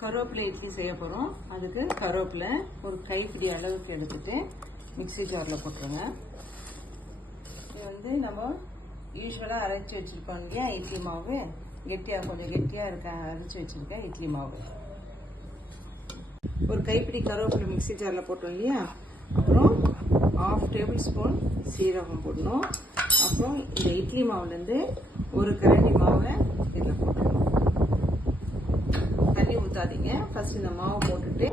கருவேப்பிலை இட்லி செய்ய போகிறோம். அதுக்கு கருவேப்பிலை ஒரு கைப்பிடி அளவுக்கு எடுத்துட்டு மிக்ஸி ஜாரில் போட்டுருங்க. இது நம்ம யூஸ்வலாக அரைச்சி வச்சுருக்கோம் இல்லையா இட்லி மாவு, கொஞ்சம் கெட்டியாக இருக்க அரைச்சி வச்சுருக்கேன் இட்லி மாவு. ஒரு கைப்பிடி கருவேப்பிலை மிக்ஸி ஜாரில் போட்டோம் இல்லையா, அப்புறம் 1/2 டேபிள் ஸ்பூன் சீரகம் போடணும். அப்புறம் இந்த இட்லி மாவுலேருந்து ஒரு கரண்டி மாவை இதில் போட்டுடணும். தண்ணி ஊற்றாதீங்க, ஃபர்ஸ்ட் இந்த மாவை போட்டுட்டு